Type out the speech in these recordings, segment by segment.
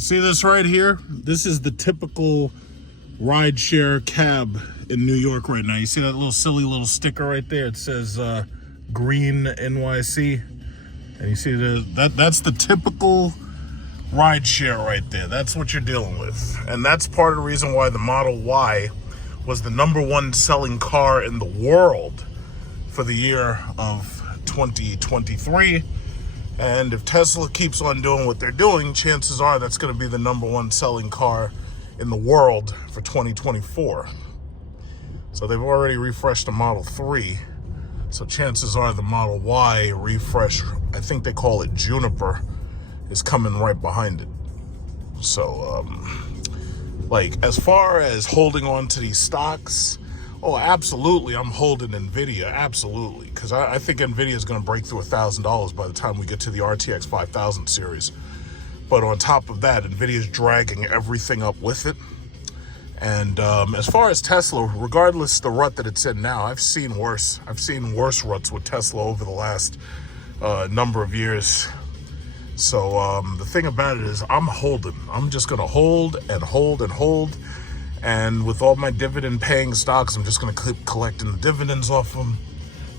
You see this right here? This is the typical rideshare cab in New York right now. You see that little silly little sticker right there? It says green NYC. And you see that's the typical rideshare right there. That's what you're dealing with. And that's part of the reason why the Model Y was the #1 selling car in the world for the year of 2023. And if Tesla keeps on doing what they're doing, chances are that's going to be the #1 selling car in the world for 2024. So they've already refreshed the Model 3. So chances are the Model Y refresh, I think they call it Juniper, is coming right behind it. So, like, as far as holding on to these stocks, oh, absolutely, I'm holding NVIDIA, absolutely. Because I think NVIDIA is going to break through $1,000 by the time we get to the RTX 5000 series. But on top of that, NVIDIA is dragging everything up with it. And as far as Tesla, regardless of the rut that it's in now, I've seen worse. I've seen worse ruts with Tesla over the last number of years. So the thing about it is I'm holding. I'm just going to hold and hold and hold. And with all my dividend paying stocks, I'm just going to keep collecting the dividends off them.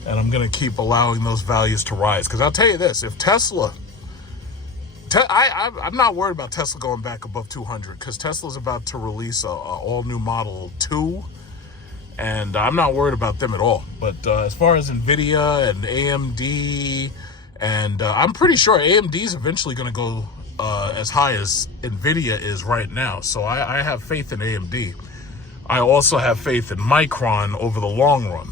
And I'm going to keep allowing those values to rise. Because I'll tell you this, if Tesla... I'm not worried about Tesla going back above 200 because Tesla's about to release a all-new Model 2. And I'm not worried about them at all. But as far as NVIDIA and AMD... And I'm pretty sure AMD is eventually going to go as high as NVIDIA is right now. So I have faith in AMD. I also have faith in Micron over the long run.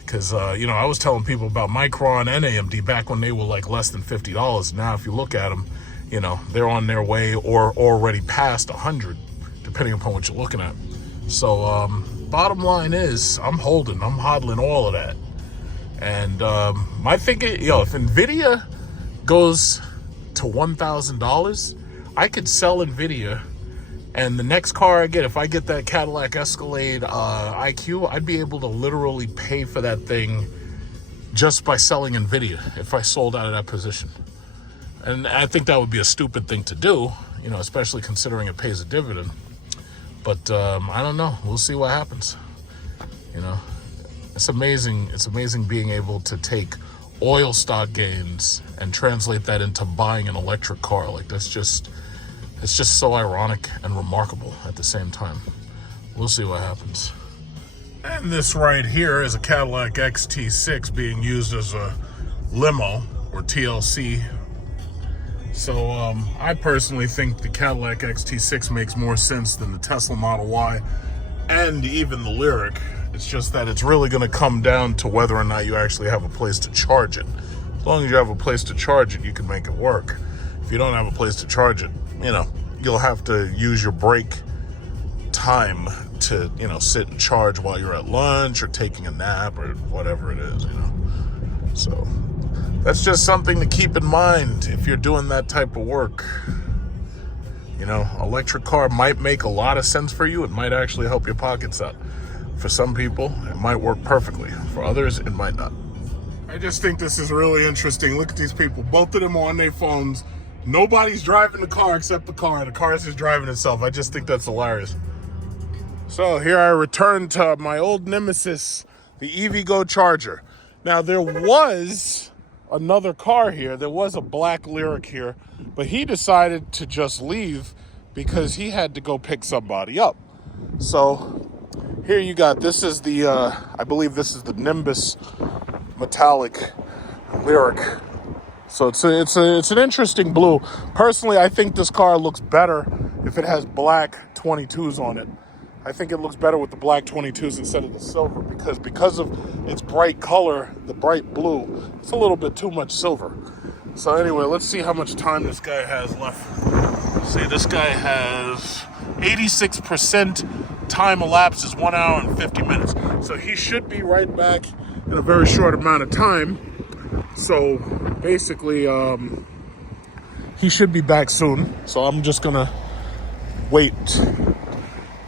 Because, you know, I was telling people about Micron and AMD back when they were like less than $50. Now, if you look at them, you know, they're on their way or already past 100, depending upon what you're looking at. So bottom line is I'm hodling all of that. And my thinking, you know, if NVIDIA goes to $1,000, I could sell NVIDIA, and the next car I get, if I get that Cadillac Escalade IQ, I'd be able to literally pay for that thing just by selling NVIDIA if I sold out of that position. And I think that would be a stupid thing to do, you know, especially considering it pays a dividend. But I don't know. We'll see what happens, you know. It's amazing. It's amazing being able to take oil stock gains and translate that into buying an electric car. Like it's just so ironic and remarkable at the same time. We'll see what happens. And this right here is a Cadillac XT6 being used as a limo or TLC. So I personally think the Cadillac XT6 makes more sense than the Tesla Model Y and even the Lyriq. It's just that it's really going to come down to whether or not you actually have a place to charge it. As long as you have a place to charge it, you can make it work. If you don't have a place to charge it, you know, you'll have to use your break time to, you know, sit and charge while you're at lunch or taking a nap or whatever it is, you know. So that's just something to keep in mind if you're doing that type of work. You know, electric car might make a lot of sense for you. It might actually help your pockets out. For some people, it might work perfectly. For others, it might not. I just think this is really interesting. Look at these people. Both of them are on their phones. Nobody's driving the car except the car. The car is just driving itself. I just think that's hilarious. So here I return to my old nemesis, the EVgo charger. Now, there was another car here. There was a black Lyriq here, but he decided to just leave because he had to go pick somebody up. So here you got, this is the, I believe this is the Nimbus metallic Lyriq. So it's an interesting blue. Personally, I think this car looks better if it has black 22s on it. I think it looks better with the black 22s instead of the silver because of its bright color, the bright blue, it's a little bit too much silver. So anyway, let's see how much time this guy has left. See, this guy has 86% time elapsed is 1 hour and 50 minutes. So he should be right back in a very short amount of time. So basically, he should be back soon. So I'm just gonna wait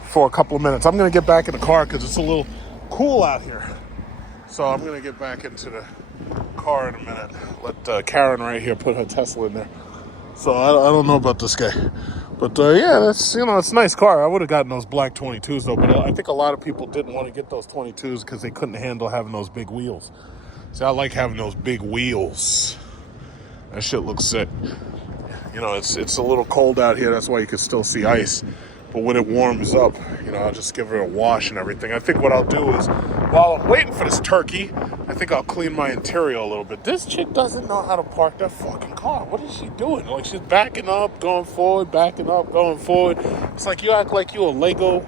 for a couple of minutes. I'm gonna get back in the car because it's a little cool out here. So I'm gonna get back into the car in a minute. Let Karen right here put her Tesla in there. So I don't know about this guy. But yeah, that's, it's a nice car. I would have gotten those black 22s though, but I think a lot of people didn't want to get those 22s because they couldn't handle having those big wheels. See, I like having those big wheels. That shit looks sick. It's a little cold out here. That's why you can still see ice. But when it warms up, I'll just give it a wash and everything. I think what I'll do is, while I'm waiting for this turkey, I think I'll clean my interior a little bit. This chick doesn't know how to park that fucking car. What is she doing? Like, she's backing up, going forward, backing up, going forward. It's like you act like you a Lego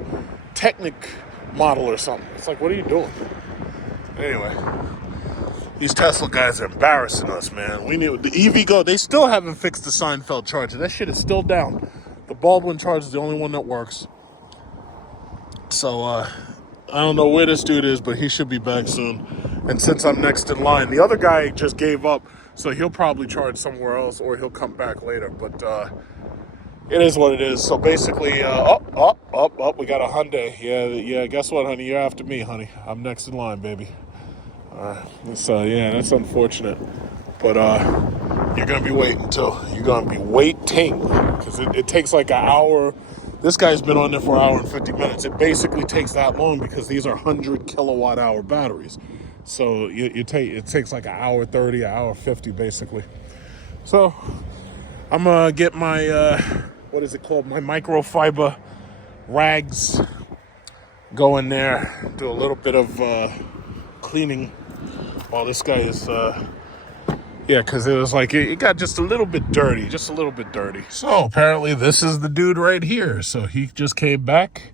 Technic model or something. It's like, what are you doing? Anyway, these Tesla guys are embarrassing us, man. We need the EVgo. They still haven't fixed the Seinfeld charger. That shit is still down. The Baldwin charger is the only one that works. So, I don't know where this dude is, but he should be back soon. And since I'm next in line, the other guy just gave up, so he'll probably charge somewhere else or he'll come back later. But it is what it is. So basically, we got a Hyundai. Yeah, guess what, honey? You're after me, honey. I'm next in line, baby. So, yeah, that's unfortunate. But you're going to be waiting, too. You're going to be waiting because it takes like an hour. This guy's been on there for an hour and 50 minutes. It basically takes that long because these are 100 kilowatt hour batteries. So it takes like an hour 30, an hour 50 basically. So I'm going to get my, what is it called? My microfiber rags. Go in there, do a little bit of cleaning while this guy is... Yeah, because it was like, it got just a little bit dirty, So apparently this is the dude right here. So he just came back,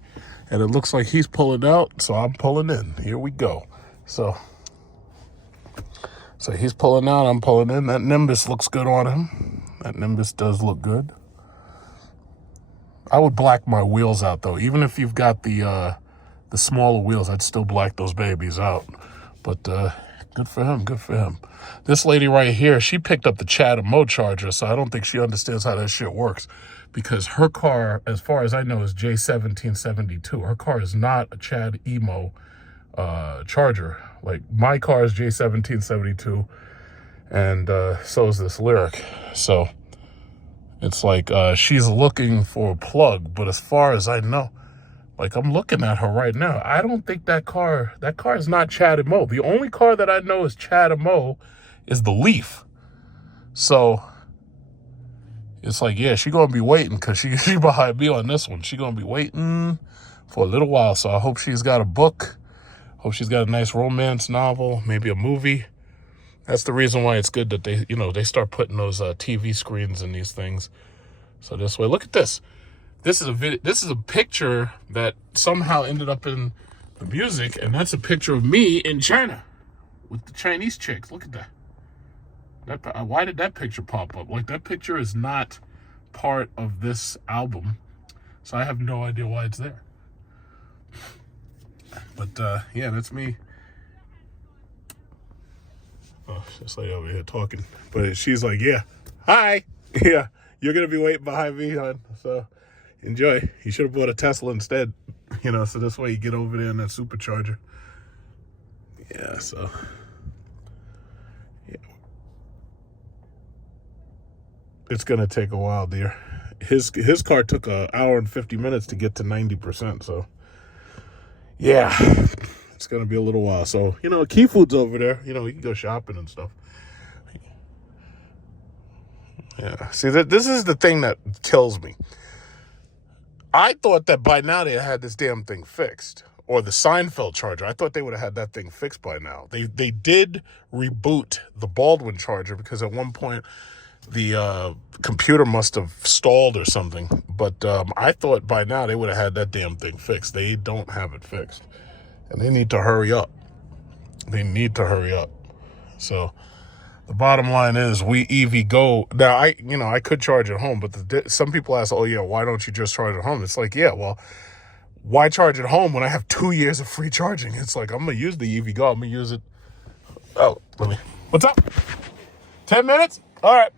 and it looks like he's pulling out, so I'm pulling in. Here we go. So he's pulling out, I'm pulling in. That Nimbus looks good on him. That Nimbus does look good. I would black my wheels out, though. Even if you've got the smaller wheels, I'd still black those babies out. But good for him. This lady right here, she picked up the Chad Mo charger, so I don't think she understands how that shit works. Because her car, as far as I know, is J1772. Her car is not a Chad Emo charger. Like, my car is J1772, and so is this Lyric. So it's like she's looking for a plug, but as far as I know, like, I'm looking at her right now, I don't think that car is not Chad Mo. The only car that I know is Chad Mo is the Leaf. So it's like, yeah, she gonna be waiting because she behind me on this one. She gonna be waiting for a little while. So I hope she's got a book. Hope she's got a nice romance novel, maybe a movie. That's the reason why it's good that they start putting those TV screens in these things. So this way, look at this. This is a picture that somehow ended up in the music, and that's a picture of me in China with the Chinese chicks. Look at that. Why did that picture pop up? Like, that picture is not part of this album, so I have no idea why it's there. But yeah, that's me. Oh, this lady over here talking, but she's like, yeah, hi, yeah, you're gonna be waiting behind me, hon. So enjoy. You should have bought a Tesla instead, so this way you get over there in that supercharger. Yeah, so yeah, it's gonna take a while, dear. His car took an hour and 50 minutes to get to 90%. So yeah, it's gonna be a little while. So Key Food's over there. You can go shopping and stuff. Yeah. See, this is the thing that kills me. I thought that by now they had this damn thing fixed, or the Seinfeld charger. I thought they would have had that thing fixed by now. They did reboot the Baldwin charger because at one point the computer must have stalled or something. But I thought by now they would have had that damn thing fixed. They don't have it fixed, and they need to hurry up. So the bottom line is, we EVgo. Now, I could charge at home, but some people ask, oh, yeah, why don't you just charge at home? It's like, yeah, well, why charge at home when I have 2 years of free charging? It's like, I'm going to use the EVgo. I'm going to use it. Oh, what's up? 10 minutes? All right.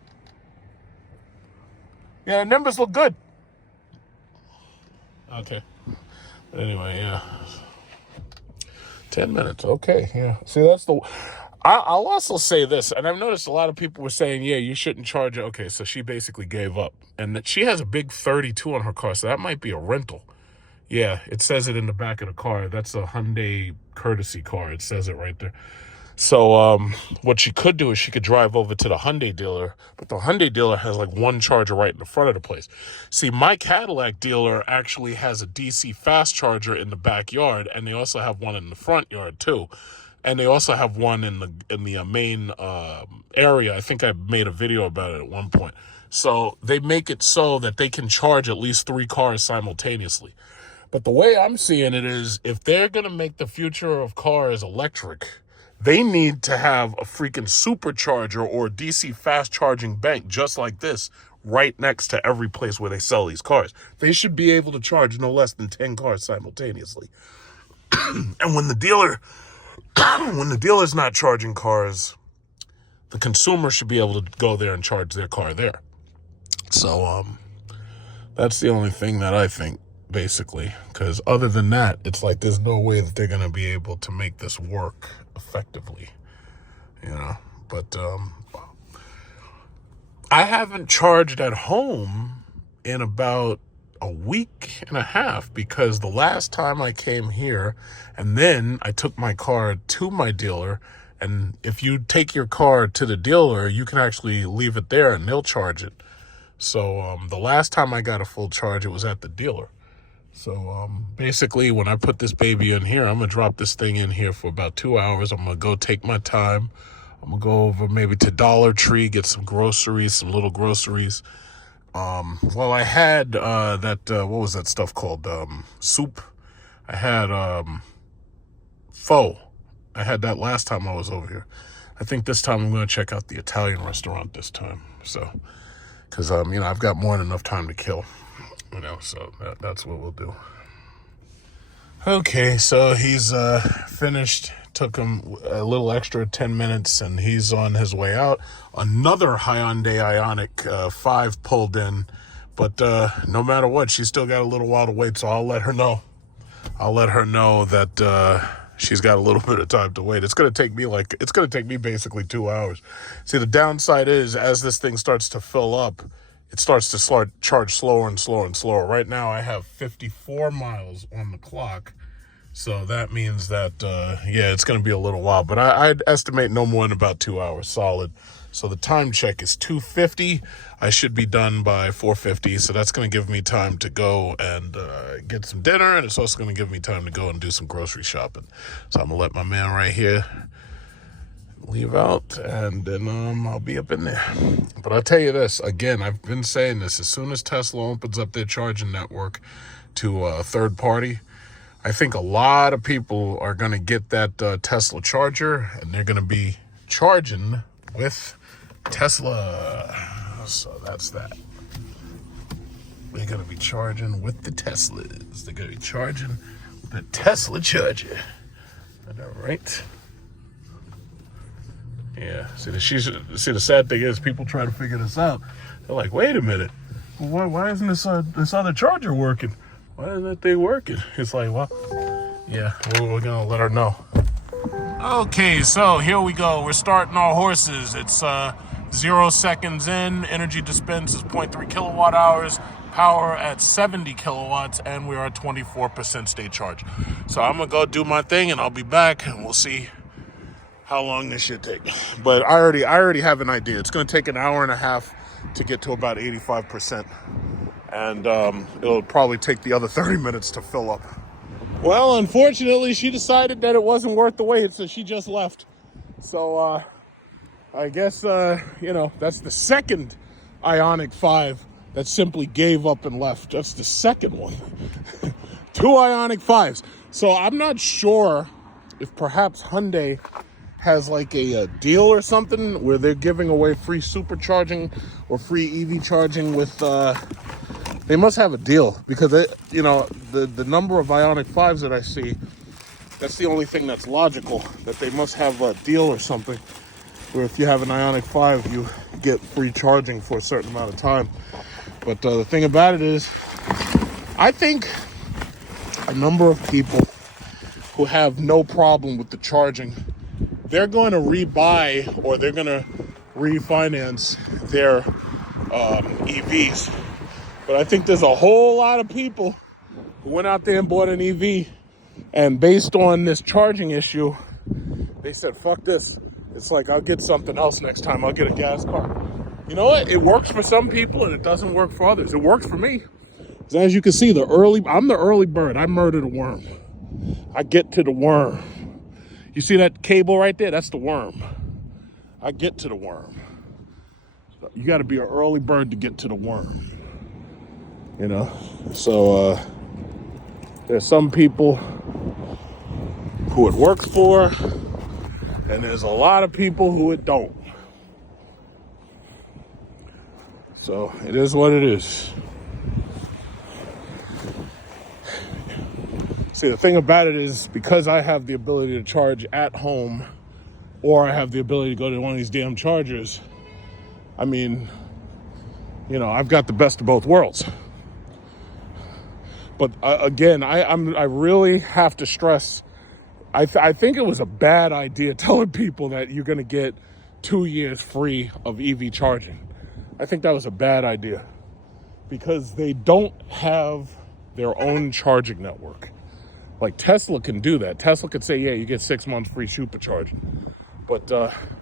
Yeah, the numbers look good. Okay. But anyway, yeah. 10 minutes. Okay, yeah. See, I'll also say this, and I've noticed a lot of people were saying, yeah, you shouldn't charge it. Okay, so she basically gave up. And that she has a big 32 on her car, so that might be a rental. Yeah, it says it in the back of the car. That's a Hyundai courtesy car. It says it right there. So what she could do is she could drive over to the Hyundai dealer, but the Hyundai dealer has like one charger right in the front of the place. See, my Cadillac dealer actually has a DC fast charger in the backyard, and they also have one in the front yard too. And they also have one in the main area. I think I made a video about it at one point. So they make it so that they can charge at least 3 cars simultaneously. But the way I'm seeing it is, if they're going to make the future of cars electric, they need to have a freaking supercharger or DC fast charging bank just like this right next to every place where they sell these cars. They should be able to charge no less than 10 cars simultaneously. And when the dealer's not charging cars, the consumer should be able to go there and charge their car there. So that's the only thing that I think, basically, because other than that, it's like there's no way that they're going to be able to make this work effectively, you know. But I haven't charged at home in about a week and a half, because the last time I came here and then I took my car to my dealer, and if you take your car to the dealer, you can actually leave it there and they'll charge it. So the last time I got a full charge, it was at the dealer. So basically, when I put this baby in here, I'm going to drop this thing in here for about 2 hours. I'm going to go take my time. I'm going to go over maybe to Dollar Tree, get some groceries, some little groceries. Well, I had what was that stuff called? Soup. I had pho. I had that last time I was over here. I think this time I'm going to check out the Italian restaurant this time. So, because, I've got more than enough time to kill. So that's what we'll do. Okay, so he's finished. Took him a little extra 10 minutes, and he's on his way out. Another Hyundai Ioniq 5 pulled in, but no matter what, she's still got a little while to wait, so I'll let her know. I'll let her know that she's got a little bit of time to wait. It's going to take me basically 2 hours. See, the downside is, as this thing starts to fill up, it starts to charge slower and slower and slower. Right now, I have 54 miles on the clock. So that means that, it's going to be a little while. But I'd estimate no more than about 2 hours solid. So the time check is 2:50. I should be done by 4:50. So that's going to give me time to go and get some dinner. And it's also going to give me time to go and do some grocery shopping. So I'm going to let my man right here leave out, and then I'll be up in there. But I'll tell you this, again, I've been saying this, as soon as Tesla opens up their charging network to a third party, I think a lot of people are going to get that Tesla charger, and they're going to be charging with Tesla. So that's that. They're going to be charging with the Teslas. They're going to be charging with the Tesla charger. All right. Yeah, see, the sad thing is, people try to figure this out. They're like, wait a minute, why isn't this other charger working? Why isn't that thing working? It's like, well, yeah, we're going to let her know. Okay, so here we go. We're starting our horses. It's 0 seconds in. Energy dispense is 0.3 kilowatt hours. Power at 70 kilowatts, and we are at 24% state charge. So I'm going to go do my thing, and I'll be back, and we'll see how long this should take. But I already have an idea. It's going to take an hour and a half to get to about 85%. And it'll probably take the other 30 minutes to fill up. Well, unfortunately, she decided that it wasn't worth the wait, so she just left. So I guess, that's the second Ioniq 5 that simply gave up and left. That's the second one. 2 Ioniq 5s. So I'm not sure if perhaps Hyundai has like a deal or something where they're giving away free supercharging or free EV charging with, they must have a deal, because the number of Ioniq 5s that I see, that's the only thing that's logical, that they must have a deal or something where if you have an Ioniq 5, you get free charging for a certain amount of time. But the thing about it is, I think a number of people who have no problem with the charging they're going to rebuy or they're going to refinance their EVs. But I think there's a whole lot of people who went out there and bought an EV, and based on this charging issue, they said, fuck this. It's like, I'll get something else next time. I'll get a gas car. You know what? It works for some people and it doesn't work for others. It works for me. As you can see, I'm the early bird. I murdered a worm. I get to the worm. You see that cable right there? That's the worm. I get to the worm. You got to be an early bird to get to the worm. You know? So there's some people who it works for, and there's a lot of people who it don't. So it is what it is. See, the thing about it is, because I have the ability to charge at home, or I have the ability to go to one of these damn chargers, I mean, you know, I've got the best of both worlds. But again, I really have to stress, I think it was a bad idea telling people that you're going to get 2 years free of EV charging. I think that was a bad idea, because they don't have their own charging network. Like Tesla can do that. Tesla could say, yeah, you get 6 months free supercharging. But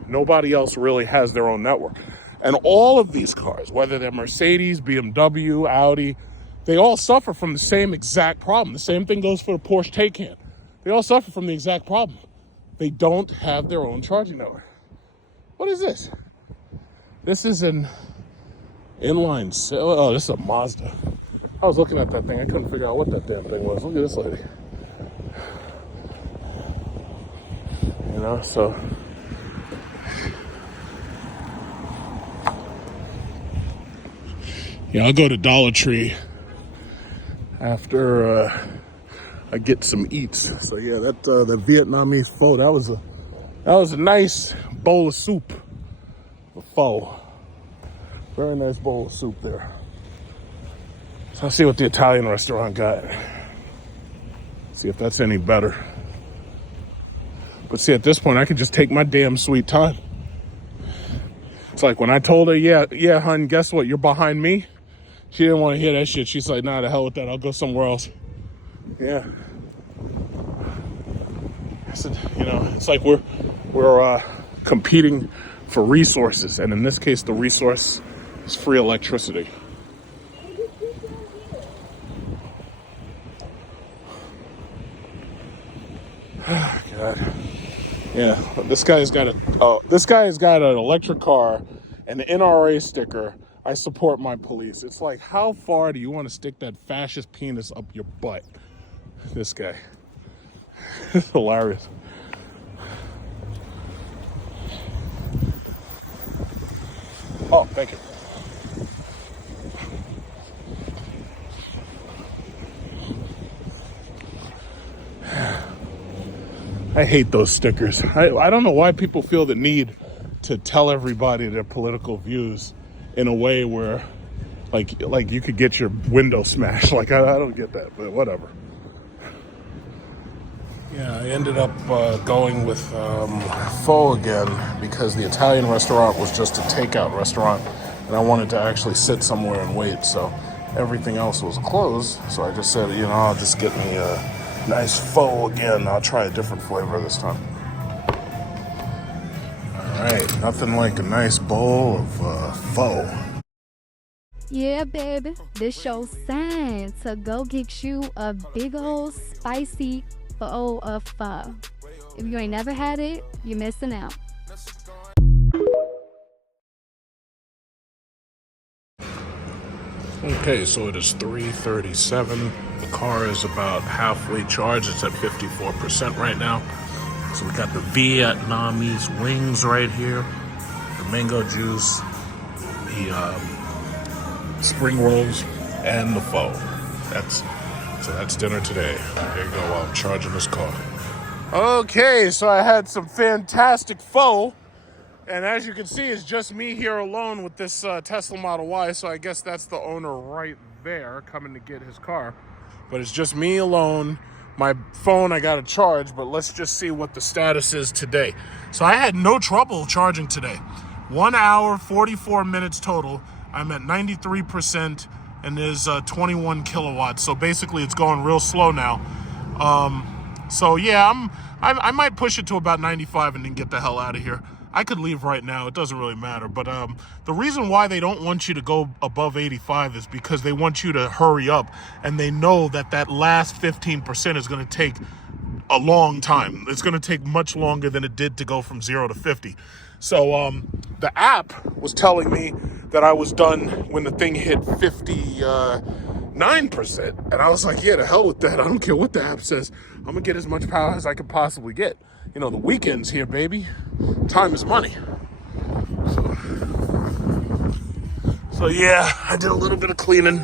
nobody else really has their own network. And all of these cars, whether they're Mercedes, BMW, Audi, they all suffer from the same exact problem. The same thing goes for the Porsche Taycan. They all suffer from the exact problem. They don't have their own charging network. What is this? This is an inline cell. Oh, this is a Mazda. I was looking at that thing. I couldn't figure out what that damn thing was. Look at this lady. You know, so yeah, I'll go to Dollar Tree after I get some eats. So yeah, that Vietnamese pho, that was a nice bowl of soup. A pho, very nice bowl of soup there. So I'll see what the Italian restaurant got. See if that's any better. But see, at this point, I could just take my damn sweet time. It's like when I told her, yeah, hun, guess what? You're behind me. She didn't want to hear that shit. She's like, nah, the hell with that. I'll go somewhere else. Yeah. I said, you know, it's like we're competing for resources. And in this case, the resource is free electricity. God. Yeah, this guy's got an electric car and an NRA sticker. I support my police. It's like, how far do you want to stick that fascist penis up your butt? This guy. It's hilarious. Oh, thank you. I hate those stickers. I don't know why people feel the need to tell everybody their political views in a way where, like you could get your window smashed. Like, I don't get that, but whatever. Yeah, I ended up going with pho again because the Italian restaurant was just a takeout restaurant, and I wanted to actually sit somewhere and wait. So everything else was closed. So I just said, you know, I'll just get me a nice pho again. I'll try a different flavor this time. All right, nothing like a nice bowl of pho. Yeah, baby, this your sign to go get you a big old spicy pho of pho. If you ain't never had it, you're missing out. Okay, so it is 3:37. The car is about halfway charged. It's at 54% right now. So we got the Vietnamese wings right here, the mango juice, the spring rolls, and the pho. That's dinner today. There you go, while I'm charging this car. Okay, so I had some fantastic pho. And as you can see, it's just me here alone with this Tesla Model Y, so I guess that's the owner right there coming to get his car. But it's just me alone. My phone I got to charge, but let's just see what the status is today. So I had no trouble charging today. 1 hour, 44 minutes total. I'm at 93% and there's 21 kilowatts. So basically it's going real slow now. So yeah, I might push it to about 95 and then get the hell out of here. I could leave right now. It doesn't really matter. But the reason why they don't want you to go above 85 is because they want you to hurry up. And they know that that last 15% is going to take a long time. It's going to take much longer than it did to go from 0 to 50. So the app was telling me that I was done when the thing hit 59%. And I was like, yeah, the hell with that. I don't care what the app says. I'm going to get as much power as I can possibly get. You know, the weekend's here, baby. Time is money. So yeah, I did a little bit of cleaning.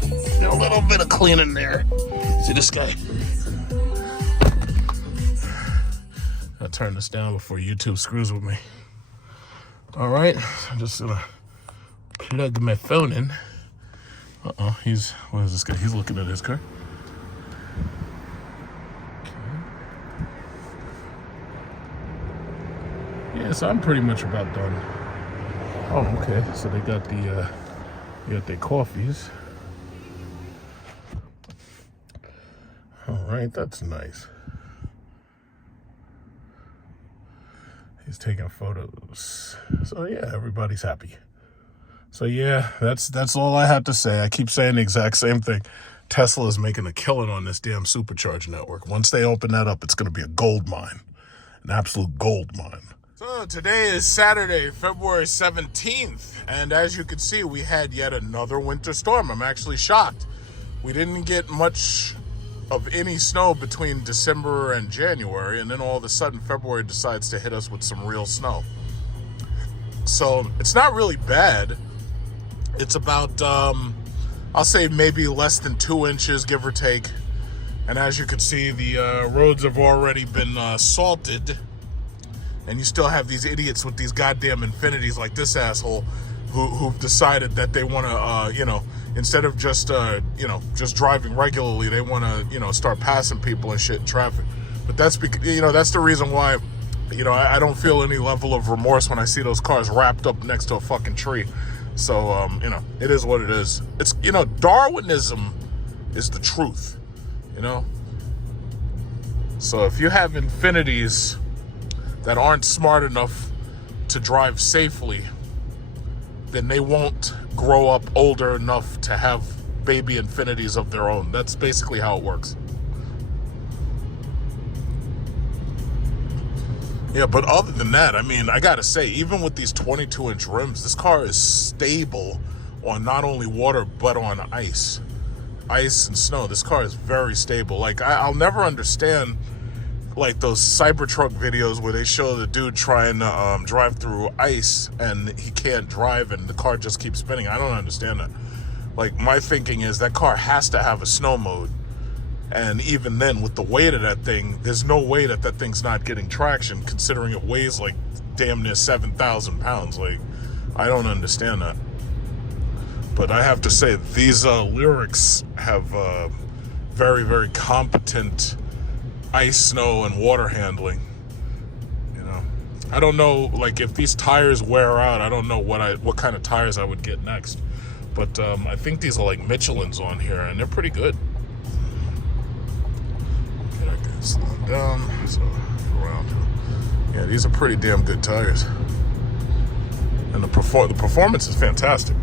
Did a little bit of cleaning there. See this guy? I'll turn this down before YouTube screws with me. All right, I'm just gonna plug my phone in. What is this guy? He's looking at his car. Yeah, so I'm pretty much about done. Oh, okay. So they got their coffees. All right, that's nice. He's taking photos. So yeah, everybody's happy. So yeah, that's all I have to say. I keep saying the exact same thing. Tesla is making a killing on this damn supercharge network. Once they open that up, it's going to be a gold mine. An absolute gold mine. So today is Saturday, February 17th. And as you can see, we had yet another winter storm. I'm actually shocked. We didn't get much of any snow between December and January, and then all of a sudden February decides to hit us with some real snow. So it's not really bad. It's about I'll say maybe less than 2 inches, give or take. And as you can see, the roads have already been salted, and you still have these idiots with these goddamn Infinities like this asshole who've decided that they want to instead of just just driving regularly, they want to start passing people and shit in traffic. But that's because that's the reason why I don't feel any level of remorse when I see those cars wrapped up next to a fucking tree. So it is what it is. It's Darwinism is the truth. So if you have Infinities that aren't smart enough to drive safely, then they won't grow up older enough to have baby Infinities of their own. That's basically how it works. Yeah, but other than that, I mean, I gotta say, even with these 22-inch rims, this car is stable on not only water, but on ice. Ice and snow. This car is very stable. Like, I'll never understand like those Cybertruck videos where they show the dude trying to drive through ice and he can't drive and the car just keeps spinning. I don't understand that. Like, my thinking is that car has to have a snow mode. And even then, with the weight of that thing, there's no way that thing's not getting traction, considering it weighs like damn near 7,000 pounds. Like, I don't understand that. But I have to say, these lyrics have very, very competent ice, snow, and water handling. I don't know, like, if these tires wear out, I don't know what kind of tires I would get next. But I think these are like Michelin's on here, and they're pretty good. Okay, I can slow down, so around. Yeah, these are pretty damn good tires, and the performance is fantastic.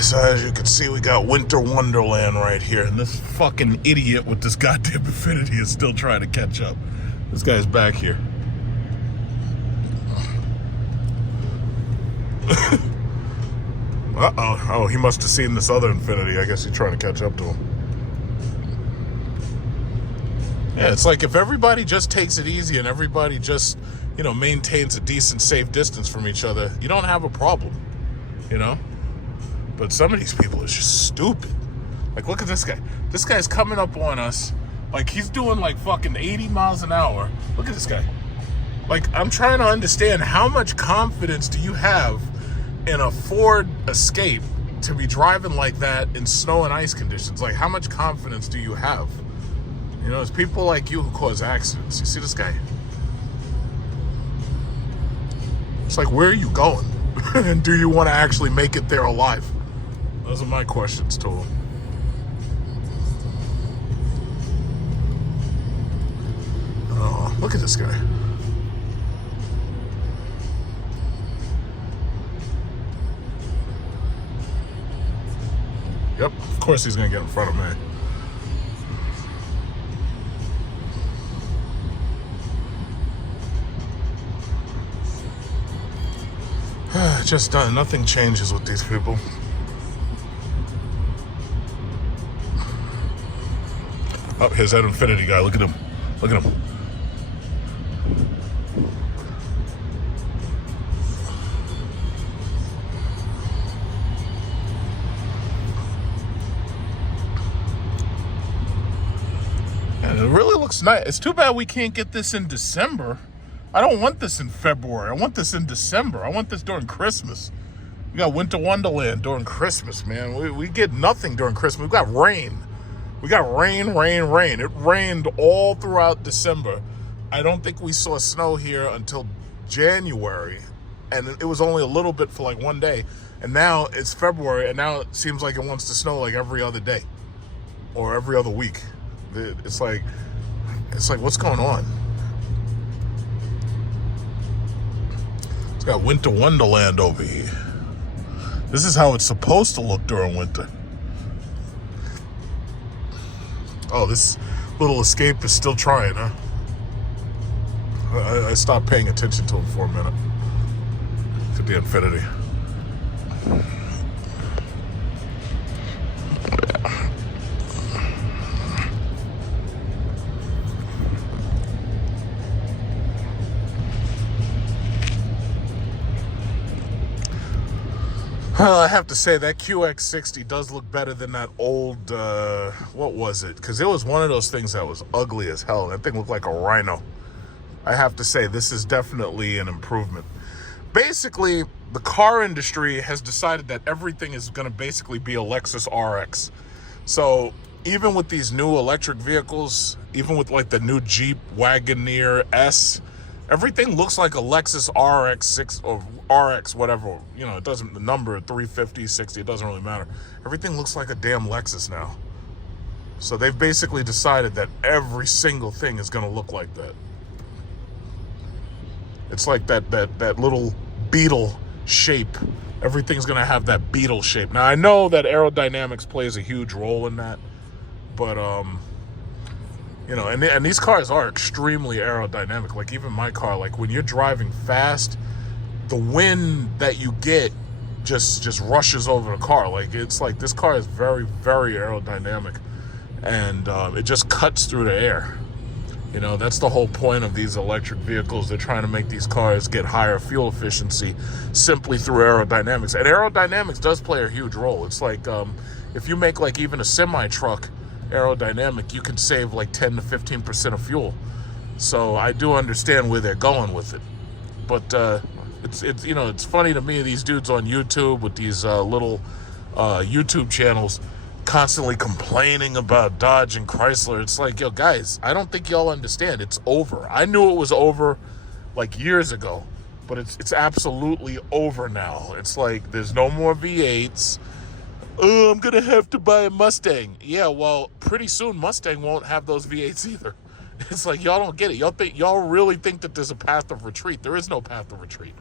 So as you can see, we got Winter Wonderland right here, and this fucking idiot with this goddamn Infinity is still trying to catch up. This guy's back here. Uh-oh. Oh, he must have seen this other Infinity. I guess he's trying to catch up to him. Yeah, it's like if everybody just takes it easy and everybody just, maintains a decent, safe distance from each other, you don't have a problem, But some of these people are just stupid. Like, look at this guy. This guy's coming up on us Like, he's doing like fucking 80 miles an hour. Look at this guy. Like, I'm trying to understand, how much confidence do you have in a Ford Escape to be driving like that in snow and ice conditions? Like, how much confidence do you have? You know, it's people like you who cause accidents. You see this guy? It's like, where are you going? And do you want to actually make it there alive? Those are my questions to him. Oh, look at this guy. Yep, of course he's gonna get in front of me. Just done. Nothing changes with these people. Oh, here's that Infinity guy. Look at him. Look at him. And it really looks nice. It's too bad we can't get this in December. I don't want this in February. I want this in December. I want this during Christmas. We got Winter Wonderland during Christmas, man. We get nothing during Christmas. We got rain. We got rain, rain, rain. It rained all throughout December. I don't think we saw snow here until January. And it was only a little bit for like one day. And now it's February, and now it seems like it wants to snow like every other day or every other week. It's like, what's going on? It's got Winter Wonderland over here. This is how it's supposed to look during winter. Oh, this little Escape is still trying, huh? I stopped paying attention to him for a minute. To the Infinity. Well, I have to say that QX60 does look better than that old, what was it? Because it was one of those things that was ugly as hell. That thing looked like a rhino. I have to say, this is definitely an improvement. Basically, the car industry has decided that everything is going to basically be a Lexus RX. So even with these new electric vehicles, even with like the new Jeep Wagoneer S, everything looks like a Lexus RX6 or RX, whatever. You know, it doesn't, the number 350, 60, it doesn't really matter. Everything looks like a damn Lexus now. So they've basically decided that every single thing is going to look like that. It's like that little beetle shape. Everything's going to have that beetle shape. Now, I know that aerodynamics plays a huge role in that, but, you know, and these cars are extremely aerodynamic. Like, even my car, like, when you're driving fast, the wind that you get just rushes over the car. Like, it's like, this car is very, very aerodynamic, and it just cuts through the air. You know, that's the whole point of these electric vehicles. They're trying to make these cars get higher fuel efficiency simply through aerodynamics. And aerodynamics does play a huge role. It's like, if you make like even a semi-truck aerodynamic, you can save like 10 to 15% of fuel. So I do understand where they're going with it. But it's you know, it's funny to me, these dudes on YouTube with these little YouTube channels constantly complaining about Dodge and Chrysler. It's like, yo, guys, I don't think y'all understand. It's over. I knew it was over like years ago, but it's absolutely over now. It's like, there's no more V8s. Oh, I'm gonna have to buy a Mustang. Yeah, well, pretty soon Mustang won't have those V8s either. It's like, y'all don't get it. Y'all really think that there's a path of retreat. There is no path of retreat.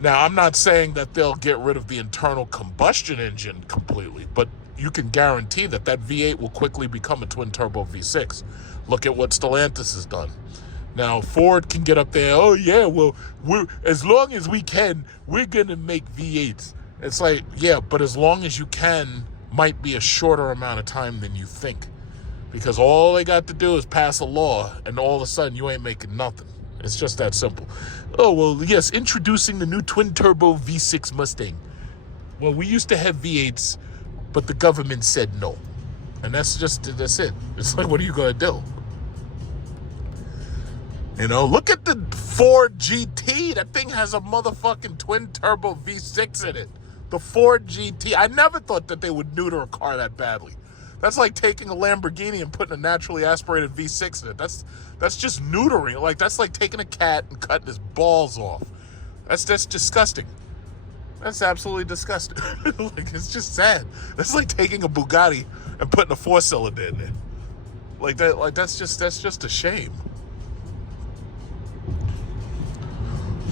Now, I'm not saying that they'll get rid of the internal combustion engine completely, but you can guarantee that V8 will quickly become a twin-turbo V6. Look at what Stellantis has done. Now, Ford can get up there, oh, yeah, well, as long as we can, we're going to make V8s. It's like, yeah, but as long as you can might be a shorter amount of time than you think. Because all they got to do is pass a law, and all of a sudden you ain't making nothing. It's just that simple. Oh, well, yes, introducing the new twin-turbo V6 Mustang. Well, we used to have V8s, but the government said no. And that's it. It's like, what are you going to do? You know, look at the Ford GT. That thing has a motherfucking twin turbo V6 in it. The Ford GT. I never thought that they would neuter a car that badly. That's like taking a Lamborghini and putting a naturally aspirated V6 in it. That's just neutering. Like, that's like taking a cat and cutting his balls off. That's disgusting. That's absolutely disgusting. Like, it's just sad. That's like taking a Bugatti and putting a 4-cylinder in it. Like that. Like that's just a shame.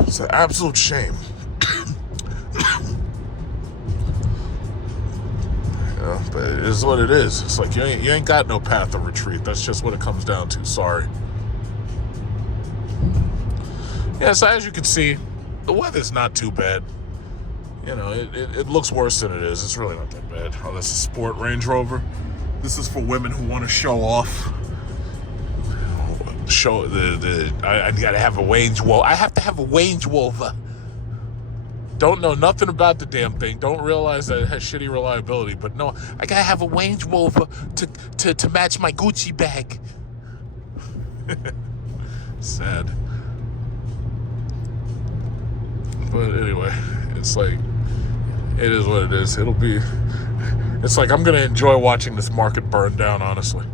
It's an absolute shame. Yeah, but it is what it is. It's like you ain't got no path of retreat. That's just what it comes down to. Sorry. Yeah, so as you can see, the weather's not too bad. You know, it looks worse than it is. It's really not that bad. Oh, that's a sport Range Rover. This is for women who want to show off. I gotta have a Range Rover. I have to have a Range Rover. Don't know nothing about the damn thing. Don't realize that it has shitty reliability. But no, I gotta have a Range Rover to match my Gucci bag. Sad. But anyway, it's like, it is what it is. It's like, I'm gonna enjoy watching this market burn down, honestly.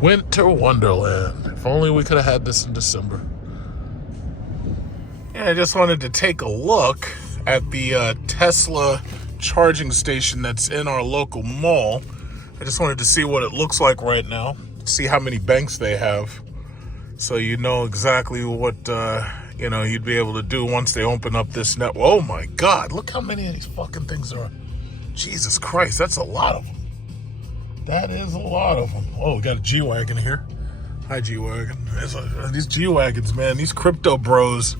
Winter Wonderland. If only we could have had this in December. Yeah, I just wanted to take a look at the Tesla charging station that's in our local mall. I just wanted to see what it looks like right now. See how many banks they have. So you know exactly what, you'd be able to do once they open up this network. Oh my God, look how many of these fucking things there are. Jesus Christ, that's a lot of them. That is a lot of them. Oh, we got a G-Wagon here. Hi, G-Wagon. These G-Wagons, man, these crypto bros,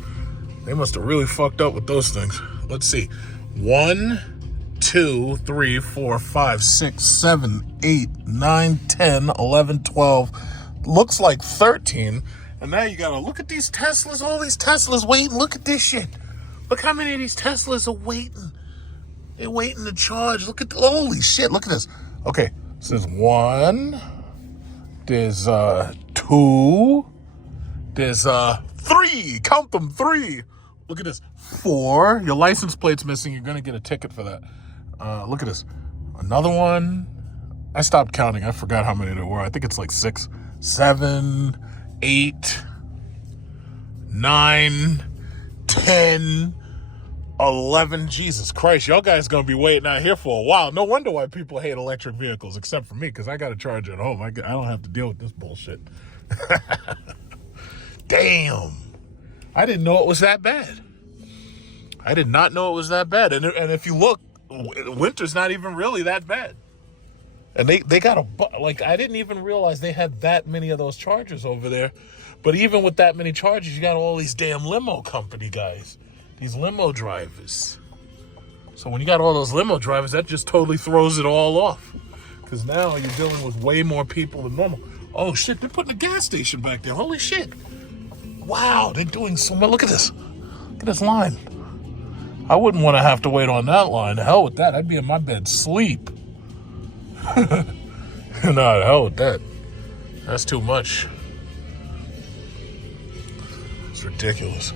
they must have really fucked up with those things. Let's see. 1, 2, 3, 4, 5, 6, 7, 8, 9, 10, 11, 12. Looks like 13. And now you gotta look at these Teslas. All these Teslas waiting. Look at this shit. Look how many of these Teslas are waiting. They're waiting to charge. Look at holy shit. Look at this. Okay. So there's 1, there's 2, there's 3, count them, 3. Look at this, 4, your license plate's missing, you're gonna get a ticket for that. Look at this, another one, I stopped counting, I forgot how many there were, I think it's like 6, 7, 8, 9, 10, 11, Jesus Christ, y'all guys gonna be waiting out here for a while. No wonder why people hate electric vehicles, except for me, because I got a charger at home. I don't have to deal with this bullshit. Damn. I didn't know it was that bad. I did not know it was that bad. And if you look, winter's not even really that bad. And they got I didn't even realize they had that many of those chargers over there. But even with that many chargers, you got all these damn limo company guys. These limo drivers. So when you got all those limo drivers, that just totally throws it all off. Because now you're dealing with way more people than normal. Oh shit, they're putting a gas station back there. Holy shit. Wow, they're doing so much. Look at this. Look at this line. I wouldn't want to have to wait on that line. The hell with that. I'd be in my bed sleep. No, the hell with that. That's too much. It's ridiculous.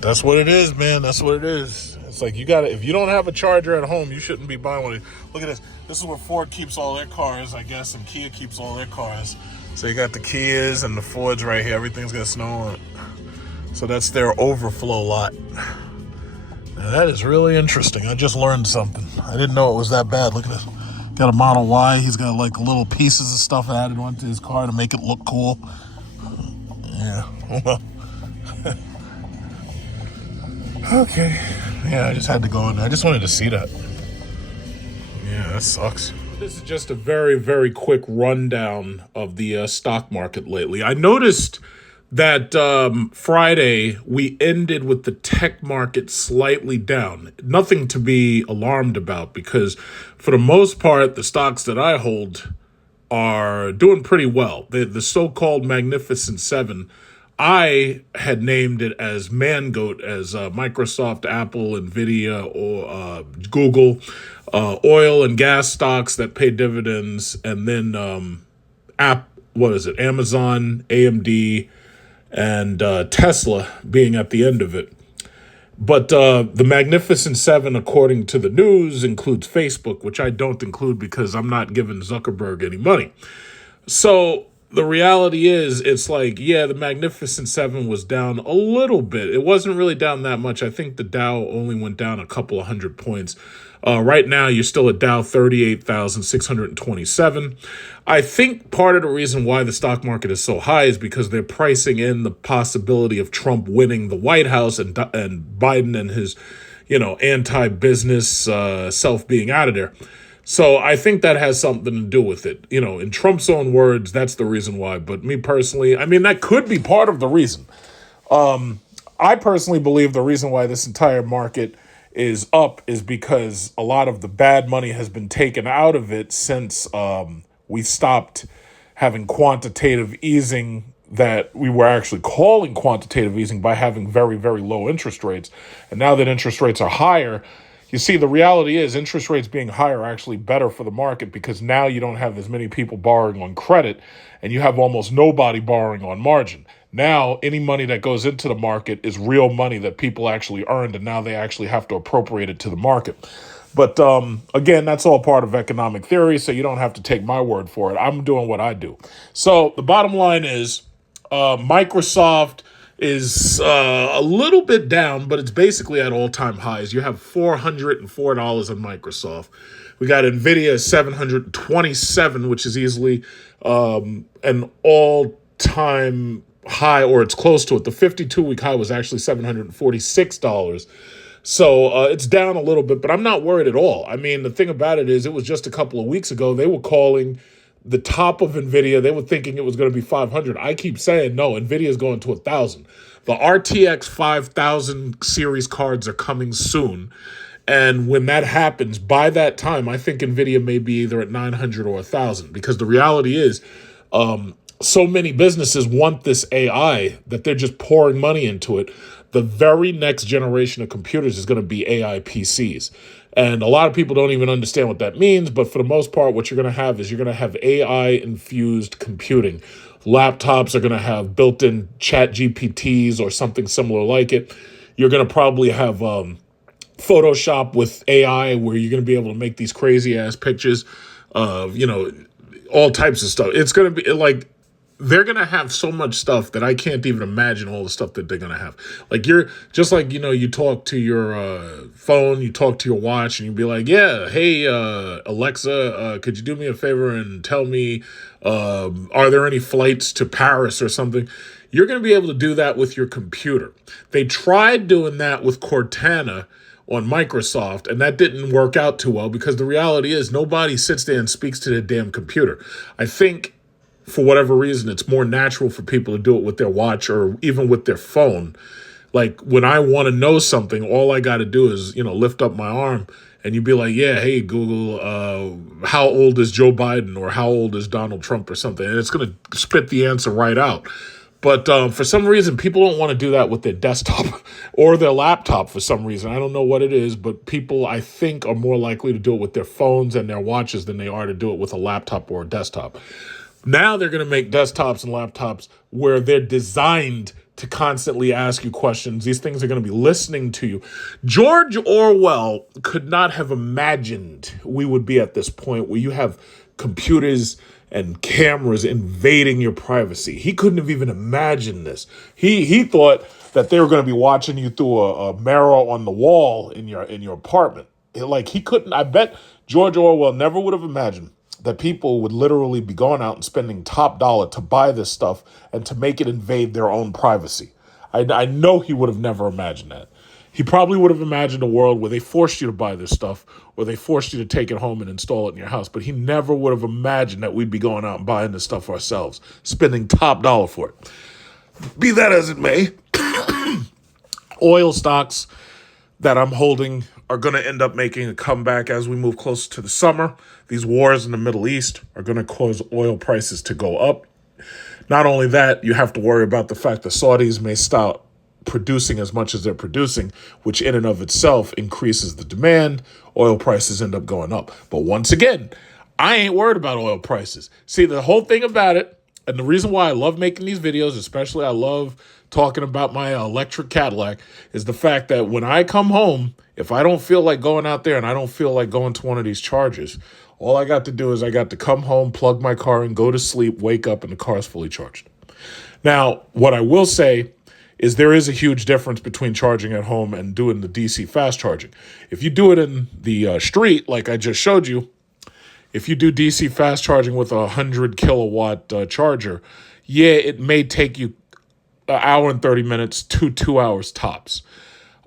That's what it is, man. That's what it is. It's like if you don't have a charger at home, you shouldn't be buying one. Look at this. This is where Ford keeps all their cars, I guess, and Kia keeps all their cars. So you got the Kias and the Fords right here. Everything's got snow on it. So that's their overflow lot. Now that is really interesting. I just learned something. I didn't know it was that bad. Look at this. Got a Model Y. He's got like little pieces of stuff added onto his car to make it look cool. Yeah. Okay. Yeah, I just had to go in there. I just wanted to see that. Yeah, that sucks. This is just a very, very quick rundown of the stock market lately. I noticed that Friday we ended with the tech market slightly down. Nothing to be alarmed about because for the most part, the stocks that I hold are doing pretty well. The so-called Magnificent Seven, I had named it as Mangoat, as Microsoft, Apple, Nvidia, or Google, oil and gas stocks that pay dividends, and then Amazon, AMD, and Tesla being at the end of it. But the Magnificent Seven, according to the news, includes Facebook, which I don't include because I'm not giving Zuckerberg any money. So the reality is, it's like, yeah, the Magnificent Seven was down a little bit. It wasn't really down that much. I think the Dow only went down a couple of 100 points. Right now, you're still at Dow 38,627. I think part of the reason why the stock market is so high is because they're pricing in the possibility of Trump winning the White House and Biden and his, anti-business self being out of there. So I think that has something to do with it. In Trump's own words, that's the reason why. But me personally, that could be part of the reason. I personally believe the reason why this entire market is up is because a lot of the bad money has been taken out of it since we stopped having quantitative easing that we were actually calling quantitative easing by having very, very low interest rates. And now that interest rates are higher, you see, the reality is interest rates being higher are actually better for the market because now you don't have as many people borrowing on credit and you have almost nobody borrowing on margin. Now, any money that goes into the market is real money that people actually earned, and now they actually have to appropriate it to the market. But again, that's all part of economic theory, so you don't have to take my word for it. I'm doing what I do. So the bottom line is Microsoft is a little bit down, but it's basically at all-time highs. You have $404 on Microsoft. We got Nvidia at 727, which is easily an all-time high, or it's close to it. The 52-week high was actually $746. So it's down a little bit, but I'm not worried at all. The thing about it is it was just a couple of weeks ago. They were calling the top of NVIDIA. They were thinking it was going to be 500. I keep saying, no, NVIDIA is going to 1,000. The RTX 5000 series cards are coming soon. And when that happens, by that time, I think NVIDIA may be either at 900 or 1,000, because the reality is so many businesses want this AI that they're just pouring money into it. The very next generation of computers is going to be AI PCs. And a lot of people don't even understand what that means, but for the most part, what you're going to have is you're going to have AI-infused computing. Laptops are going to have built-in chat GPTs or something similar like it. You're going to probably have Photoshop with AI, where you're going to be able to make these crazy-ass pictures of, all types of stuff. It's going to be like, they're going to have so much stuff that I can't even imagine all the stuff that they're going to have. Like, you're just like, you talk to your phone, you talk to your watch, and you be like, yeah, hey, Alexa, could you do me a favor and tell me, are there any flights to Paris or something? You're going to be able to do that with your computer. They tried doing that with Cortana on Microsoft, and that didn't work out too well, because the reality is nobody sits there and speaks to their damn computer. I think for whatever reason, it's more natural for people to do it with their watch or even with their phone. Like, when I want to know something, all I got to do is, lift up my arm, and you'd be like, yeah, hey, Google, how old is Joe Biden, or how old is Donald Trump, or something? And it's going to spit the answer right out. But for some reason, people don't want to do that with their desktop or their laptop for some reason. I don't know what it is, but people, I think, are more likely to do it with their phones and their watches than they are to do it with a laptop or a desktop. Now they're going to make desktops and laptops where they're designed to constantly ask you questions. These things are going to be listening to you. George Orwell could not have imagined we would be at this point where you have computers and cameras invading your privacy. He couldn't have even imagined this. He thought that they were going to be watching you through a mirror on the wall in your apartment. He couldn't. I bet George Orwell never would have imagined that people would literally be going out and spending top dollar to buy this stuff and to make it invade their own privacy. I know he would have never imagined that. He probably would have imagined a world where they forced you to buy this stuff, or they forced you to take it home and install it in your house. But he never would have imagined that we'd be going out and buying this stuff ourselves, spending top dollar for it. Be that as it may, oil stocks that I'm holding are going to end up making a comeback as we move closer to the summer. These wars in the Middle East are going to cause oil prices to go up. Not only that, you have to worry about the fact the Saudis may stop producing as much as they're producing, which in and of itself increases the demand. Oil prices end up going up. But once again, I ain't worried about oil prices. See, the whole thing about it, and the reason why I love making these videos, especially I love talking about my electric Cadillac, is the fact that when I come home, if I don't feel like going out there and I don't feel like going to one of these chargers, all I got to do is I got to come home, plug my car in, go to sleep, wake up, and the car is fully charged. Now, what I will say is there is a huge difference between charging at home and doing the DC fast charging. If you do it in the street, like I just showed you, if you do DC fast charging with a 100 kilowatt charger, yeah, it may take you an hour and 30 minutes to 2 hours tops.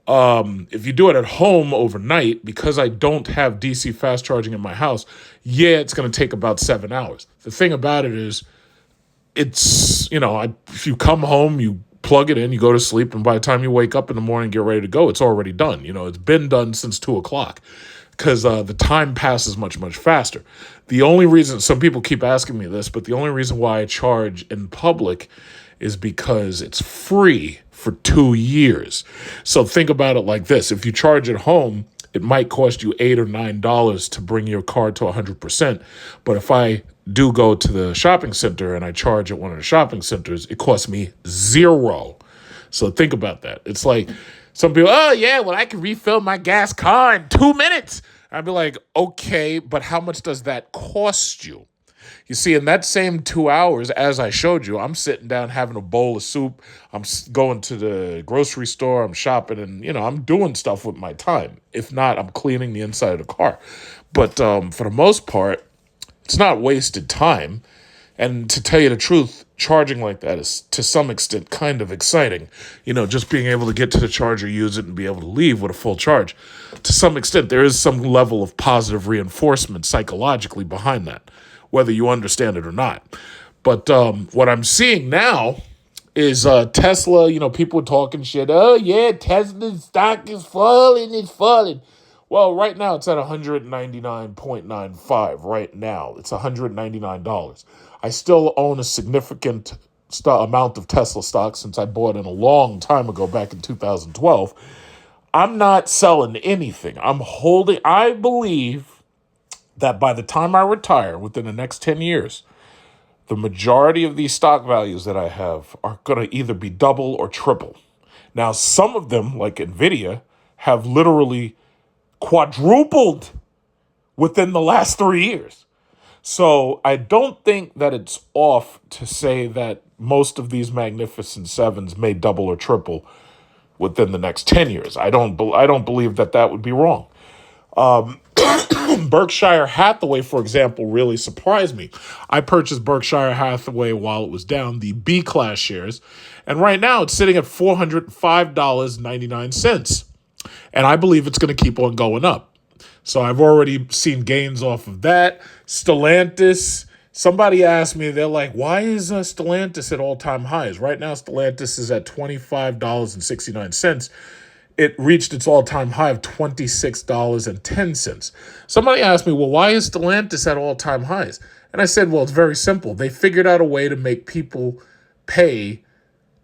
If you do it at home overnight, because I don't have DC fast charging in my house, yeah, it's going to take about 7 hours. The thing about it is, it's, if you come home, you plug it in, you go to sleep, and by the time you wake up in the morning, get ready to go, it's already done. It's been done since 2 o'clock because the time passes much, much faster. The only reason, some people keep asking me this, but the only reason why I charge in public is because it's free for 2 years. So think about it like this. If you charge at home, it might cost you $8 or $9 to bring your car to 100%. But if I do go to the shopping center and I charge at one of the shopping centers, it costs me $0. So think about that. It's like some people, oh yeah, well, I can refill my gas car in 2 minutes. I'd be like, okay, but how much does that cost you? You see, in that same 2 hours, as I showed you, I'm sitting down having a bowl of soup. I'm going to the grocery store. I'm shopping, and, I'm doing stuff with my time. If not, I'm cleaning the inside of the car. But for the most part, it's not wasted time. And to tell you the truth, charging like that is, to some extent, kind of exciting. Just being able to get to the charger, use it, and be able to leave with a full charge. To some extent, there is some level of positive reinforcement psychologically behind that, whether you understand it or not. But what I'm seeing now is Tesla, people talking shit. Oh, yeah, Tesla's stock is falling, it's falling. Well, right now it's at $199.95 right now. It's $199. I still own a significant amount of Tesla stock since I bought it a long time ago, back in 2012. I'm not selling anything. I'm holding. I believe that by the time I retire, within the next 10 years, the majority of these stock values that I have are going to either be double or triple. Now, some of them, like NVIDIA, have literally quadrupled within the last 3 years. So I don't think that it's off to say that most of these Magnificent Sevens may double or triple within the next 10 years. I don't believe that would be wrong. Berkshire Hathaway, for example, really surprised me. I purchased Berkshire Hathaway while it was down, the B-class shares, and right now it's sitting at $405.99. And I believe it's going to keep on going up. So I've already seen gains off of that. Stellantis, somebody asked me, they're like, why is Stellantis at all-time highs? Right now, Stellantis is at $25.69. It reached its all-time high of $26.10. Somebody asked me, well, why is Stellantis at all-time highs? And I said, well, it's very simple. They figured out a way to make people pay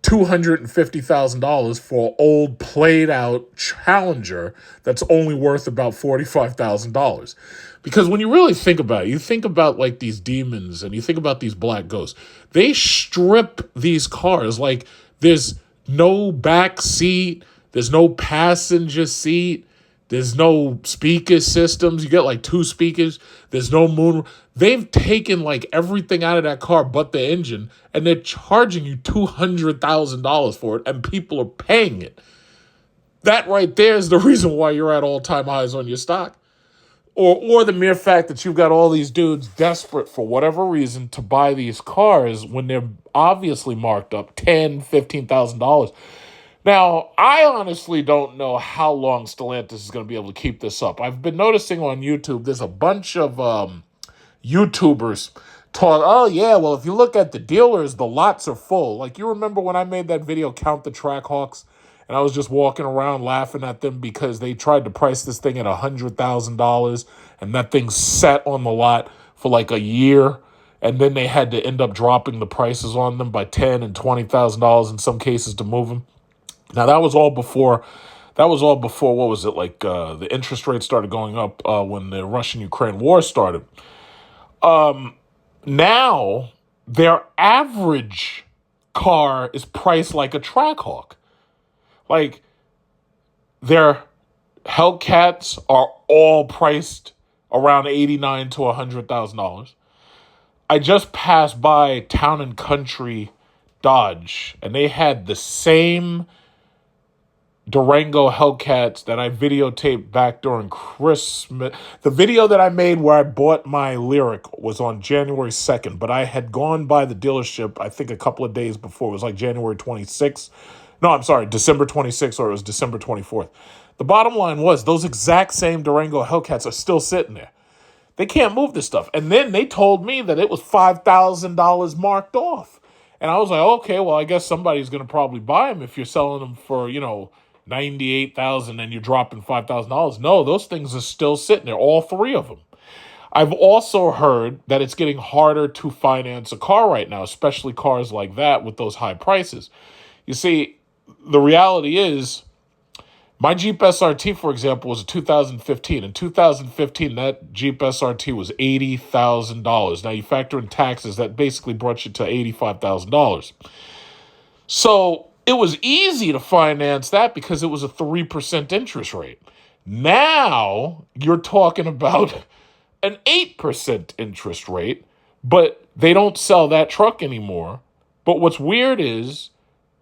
$250,000 for an old played-out Challenger that's only worth about $45,000. Because when you really think about it, you think about like these demons and you think about these black ghosts. They strip these cars. Like there's no back seat, there's no passenger seat, there's no speaker systems. You get like 2 speakers. There's no moon. They've taken like everything out of that car but the engine, and they're charging you $200,000 for it, and people are paying it. That right there is the reason why you're at all-time highs on your stock. Or the mere fact that you've got all these dudes desperate for whatever reason to buy these cars when they're obviously marked up $10,000, $15,000. Now, I honestly don't know how long Stellantis is going to be able to keep this up. I've been noticing on YouTube, there's a bunch of YouTubers talk, oh yeah, well, if you look at the dealers, the lots are full. Like, you remember when I made that video, Count the Trackhawks, and I was just walking around laughing at them because they tried to price this thing at $100,000, and that thing sat on the lot for like a year. and then they had to end up dropping the prices on them by $10,000 and $20,000 in some cases to move them. Now that was all before. What was it like? The interest rates started going up when the Russian-Ukraine war started. Now their average car is priced like a Trackhawk. Like their Hellcats are all priced around $89,000 to $100,000. I just passed by Town and Country Dodge, and they had the same Durango Hellcats that I videotaped back during Christmas. The video that I made where I bought my Lyric was on January 2nd, but I had gone by the dealership, I think a couple of days before. It was like January 26th. No, I'm sorry, December 26th, or it was December 24th. The bottom line was those exact same Durango Hellcats are still sitting there. They can't move this stuff. And then they told me that it was $5,000 marked off. And I was like, okay, well, I guess somebody's going to probably buy them if you're selling them for, $98,000 and you're dropping $5,000. No, those things are still sitting there, all three of them. I've also heard that it's getting harder to finance a car right now, especially cars like that with those high prices. You see, the reality is, my Jeep SRT, for example, was a 2015. In 2015, that Jeep SRT was $80,000. Now, you factor in taxes, that basically brought you to $85,000. So it was easy to finance that because it was a 3% interest rate. Now you're talking about an 8% interest rate, but they don't sell that truck anymore. But what's weird is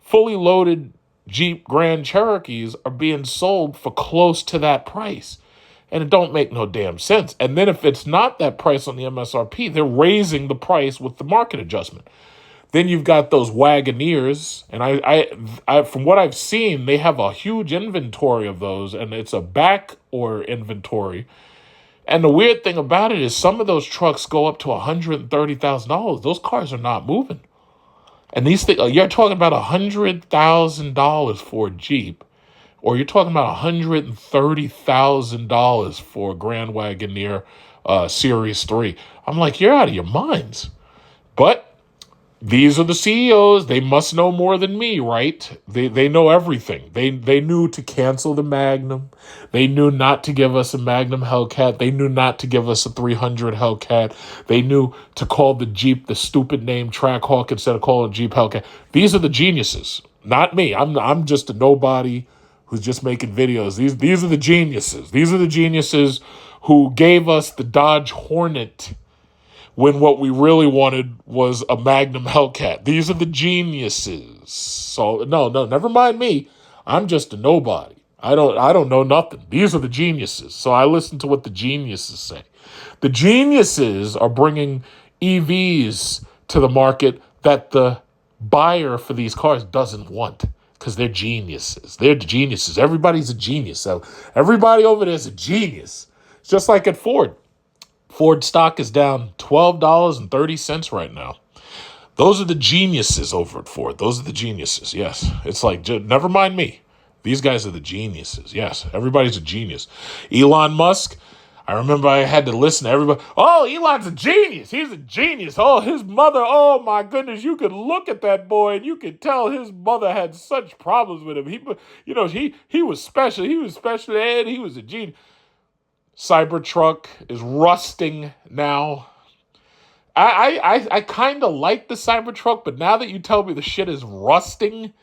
fully loaded Jeep Grand Cherokees are being sold for close to that price. And it don't make no damn sense. And then if it's not that price on the MSRP, they're raising the price with the market adjustment. Then you've got those Wagoneers, and I from what I've seen, they have a huge inventory of those, and it's a back order inventory. And the weird thing about it is some of those trucks go up to $130,000. Those cars are not moving. And these things, you're talking about $100,000 for a Jeep, or you're talking about $130,000 for a Grand Wagoneer Series 3. I'm like, you're out of your minds. But these are the CEOs. They must know more than me, right? They know everything. They knew to cancel the Magnum. They knew not to give us a Magnum Hellcat. They knew not to give us a 300 Hellcat. They knew to call the Jeep the stupid name Trackhawk instead of calling it Jeep Hellcat. These are the geniuses, not me. I'm just a nobody who's just making videos. These are the geniuses. These are the geniuses who gave us the Dodge Hornet when what we really wanted was a Magnum Hellcat. These are the geniuses. So no, never mind me. I'm just a nobody. I don't know nothing. These are the geniuses. So I listen to what the geniuses say. The geniuses are bringing EVs to the market that the buyer for these cars doesn't want, because they're geniuses. They're geniuses. Everybody's a genius. So everybody over there is a genius. It's just like at Ford. Ford stock is down $12.30 right now. Those are the geniuses over at Ford. Those are the geniuses, yes. It's like, never mind me. These guys are the geniuses, yes. Everybody's a genius. Elon Musk, I remember I had to listen to everybody. Oh, Elon's a genius. He's a genius. Oh, his mother, oh my goodness. You could look at that boy and you could tell his mother had such problems with him. He was special. He was special ed. He was a genius. Cybertruck is rusting now. I kind of like the Cybertruck, but now that you tell me the shit is rusting,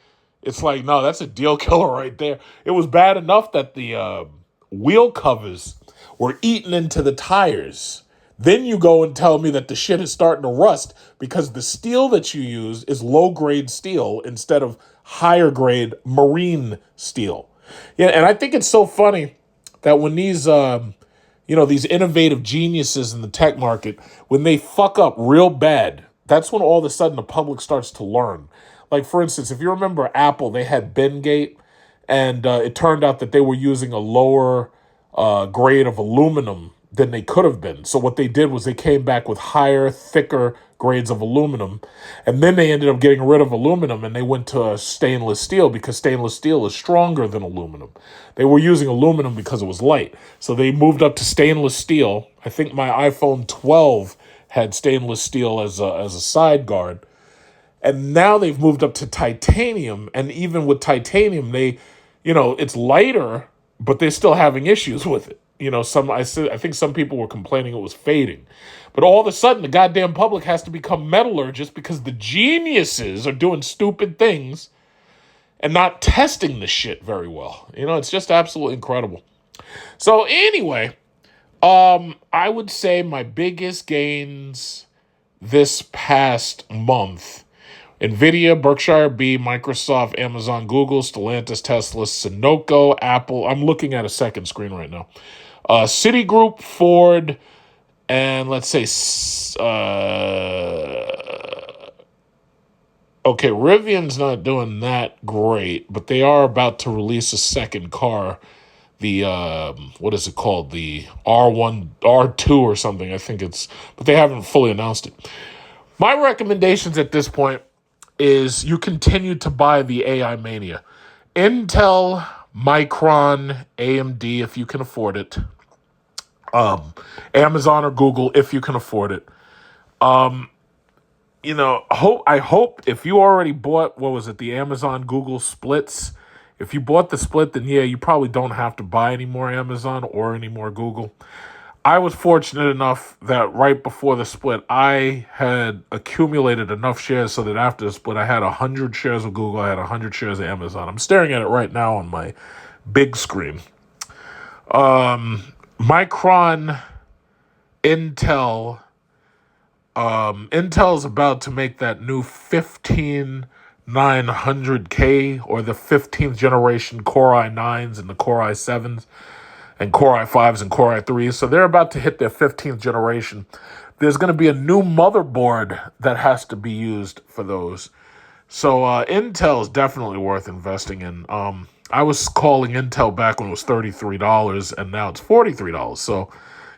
it's like, no, that's a deal killer right there. It was bad enough that the wheel covers were eaten into the tires. Then you go and tell me that the shit is starting to rust because the steel that you use is low-grade steel instead of higher-grade marine steel. Yeah, and I think it's so funny that when these these innovative geniuses in the tech market, when they fuck up real bad, that's when all of a sudden the public starts to learn. Like, for instance, if you remember Apple, they had Bengate, and it turned out that they were using a lower grade of aluminum than they could have been. So what they did was they came back with higher, thicker grades of aluminum, and then they ended up getting rid of aluminum and they went to stainless steel because stainless steel is stronger than aluminum. They were using aluminum because it was light, so they moved up to stainless steel. I think my iPhone 12 had stainless steel as a side guard. And now they've moved up to titanium. And even with titanium, it's lighter, but they're still having issues with it. I think some people were complaining it was fading. But all of a sudden, the goddamn public has to become metallurgists because the geniuses are doing stupid things and not testing the shit very well. It's just absolutely incredible. So anyway, I would say my biggest gains this past month: NVIDIA, Berkshire B, Microsoft, Amazon, Google, Stellantis, Tesla, Sunoco, Apple. I'm looking at a second screen right now. Citigroup, Ford, and let's say, okay, Rivian's not doing that great, but they are about to release a second car. The, what is it called? The R1, R2 or something, I think but they haven't fully announced it. My recommendations at this point is you continue to buy the AI mania. Intel, Micron, AMD, if you can afford it. Amazon or Google, if you can afford it. I hope if you already bought, the Amazon Google splits, if you bought the split, then yeah, you probably don't have to buy any more Amazon or any more Google. I was fortunate enough that right before the split, I had accumulated enough shares so that after the split, I had 100 shares of Google, I had 100 shares of Amazon. I'm staring at it right now on my big screen. Micron, Intel. Intel's about to make that new 15900K or the 15th generation Core i9s and the Core i7s and Core i5s and Core i3s. So they're about to hit their 15th generation. There's going to be a new motherboard that has to be used for those. So Intel is definitely worth investing in. I was calling Intel back when it was $33, and now it's $43. So,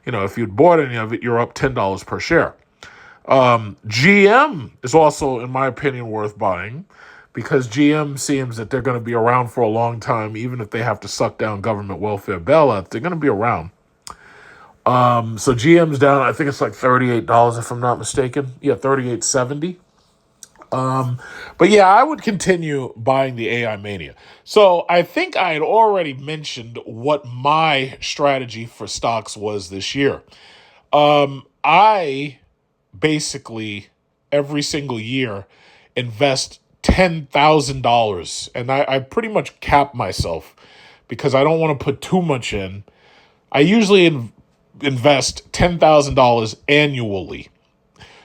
if you'd bought any of it, you're up $10 per share. GM is also, in my opinion, worth buying because GM seems that they're going to be around for a long time. Even if they have to suck down government welfare bailouts, they're going to be around. So GM's down, I think it's like $38 if I'm not mistaken. Yeah, $38.70. But yeah, I would continue buying the AI mania. So I think I had already mentioned what my strategy for stocks was this year. I basically every single year invest $10,000, and I pretty much cap myself because I don't want to put too much in. I usually invest $10,000 annually.